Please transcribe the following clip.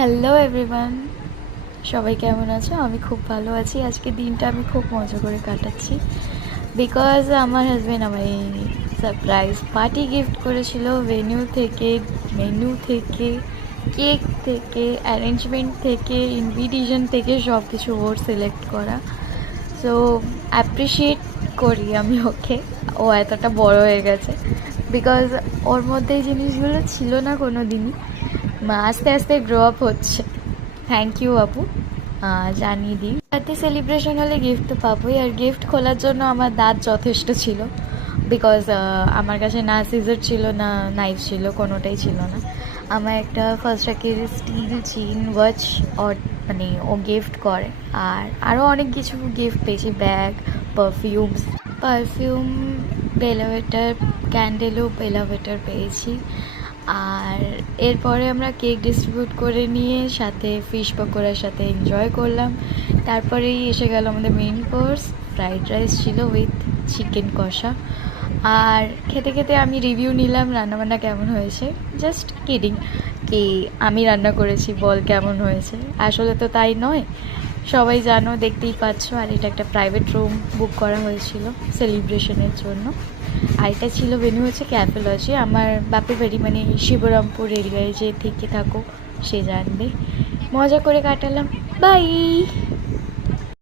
Hello everyone, সবাই কেমন আছো? আমি খুব ভালো আছি। আজকে দিনটা আমি খুব মজা করে কাটাচ্ছি বিকজ আমার হাজব্যান্ড আমায় সারপ্রাইজ পার্টি গিফট করেছিল। মেনু থেকে, কেক থেকে, অ্যারেঞ্জমেন্ট থেকে, ইনভিটেশন থেকে সব কিছু ওর সিলেক্ট করা। সো অ্যাপ্রিসিয়েট করি আমি ওকে। ও এতটা বড় হয়ে গেছে বিকজ ওর মধ্যে এই জিনিসগুলো ছিল না কোনো দিনই। আস্তে আস্তে গ্রো আপ হচ্ছে। থ্যাংক ইউ আপু, জানিয়ে দিই। বার্থডে সেলিব্রেশন হলে গিফট তো পাবোই, আর গিফট খোলার জন্য আমার দাঁত যথেষ্ট ছিল বিকজ আমার কাছে না সিজার ছিল না নাইফ ছিল, কোনোটাই ছিল না। আমার একটা ফার্স্ট রাকের স্টিল চেইন ওয়াচ মানে ও গিফট করে, আর আরও অনেক কিছু গিফট পেয়েছি, ব্যাগ, পারফিউম বেলাভেটার, ক্যান্ডেলও বেলাভেটার পেয়েছি। আর এরপরে আমরা কেক ডিস্ট্রিবিউট করে নিয়ে সাথে ফিশ পকোড়ার সাথে এনজয় করলাম। তারপরেই এসে গেল আমাদের মেন কোর্স, ফ্রাইড রাইস ছিল উইথ চিকেন কষা। আর খেতে খেতে আমি রিভিউ নিলাম রান্নাবান্না কেমন হয়েছে। জাস্ট কিডিং, কি আমি রান্না করেছি বল কেমন হয়েছে, আসলে তো তাই নয়। সবাই জানো, দেখতেই পাচ্ছ। আর এটা একটা প্রাইভেট রুম বুক করা হয়েছিল সেলিব্রেশনের জন্য। আর এটা ছিল ভেন্যু হচ্ছে ক্যাফেলজি। আমার বাপের বাড়ি মানে শিবরামপুর এরিয়ায়, যে থেকে থাকো সে জানবে। মজা করে কাটালাম। বাই।